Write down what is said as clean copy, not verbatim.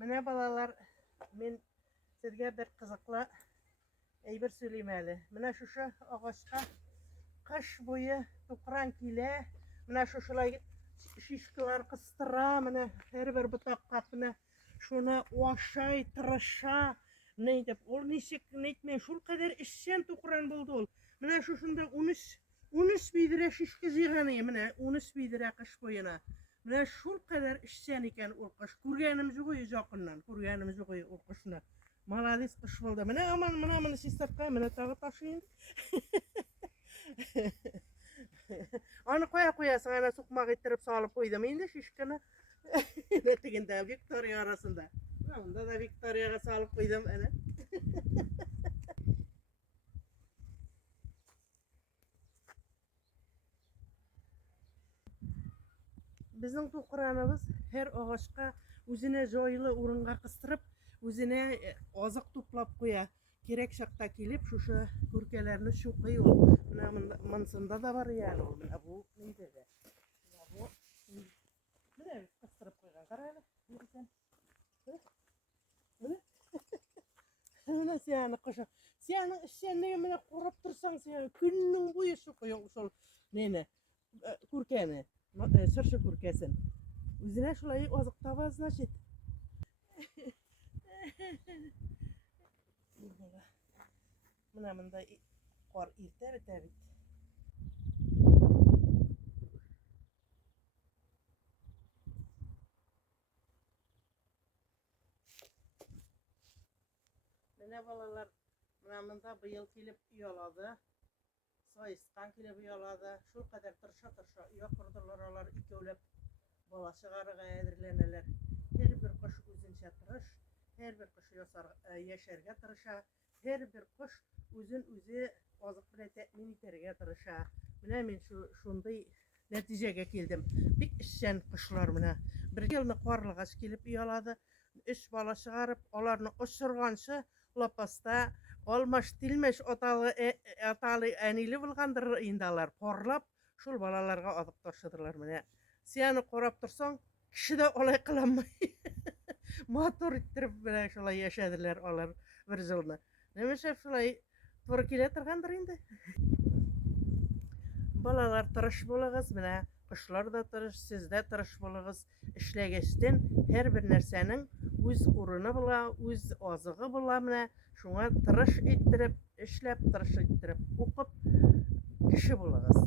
Менә балалар, мен сезгә бер кызыклы әйбер сөйлим әле. Менә шушы агачка кыш буе тукран килә. Менә шушылай шишкалар кыстыра, менә һәрбер ботакка менә шуны ашай, тырыша. Менә дип, ул ничек нитмәй, шул кадәр эшчән тукран булды ул. Менә шушында 13 бидрә шишке җыйган, менә 13 бидрә кыш буена. Менә шул кадәр эшчән икән ул кыш. Күргәнем юк якыннан, күргәнем юк ул кышны. Молодец кыш булды. Менә аман менә чистартка, менә тагы ташыйын. Аны куясың, ана сукмак иттереп салып куйдым инде шишканы. Тегендә Виктория арасында. Монда да Викторияга салып куйдым әнә. Безнең тукраныбыз һәр агачка үзенә җайлы урынга кыстырып, үзенә азык туплап куя. Керек чакта килеп, шушы күркәләрне шукый ул. Менә монсында да бар яны ул. Менә бу нидә дә. Менә кыстырып куйган. Кара әле, күрсәң. Менә. Менә сианы кышы. Сианы эшчәнлеге менә курап торсаң, сианы көннең буе шукый ул нене. Күркәне. Шыршы күркәсен. Үзенә шулай азык таба, значит. Менә монда кар иртә бетә бит. Менә балалар, менә монда быел килеп уялады. Сайыстан килеп уялады. Шул кадәр тырыша уя кордылар алар икәүләп. Бала чыгарыга әзерләнәләр. Һәрбер кош үзенчә тырыш, һәрбер кош яшәргә тырыша, һәрбер кош үзен-үзе азык белән тәэмин итәргә тырыша. Менә мин шундый нәтиҗәгә килдем. Бик эшчән кошлар менә. Бер елны карлыгач килеп уялады. 3 бала чыгарып, аларны очырганчы лапаста алмаш-тилмәш аталы әниле булгандыр инде алар. Карлап, шул балаларга азык ташыдылар менә. Сианы карап торсаң, кеше дә алай кыламый. Мотор иттереп менә шулай яшәделәр алар бер елны. Нимәшә шулай туры килә торгандыр инде. Балалар тырыш булыгыз, менә кошлар да тырыш, сез дә тырыш булыгыз. Эшләгәчтән һәрбер нәрсәнең үз урыны була, үз азыгы була менә. Шуңа тырыш иттереп, эшләп, тырыш иттереп укып кеше булыгыз.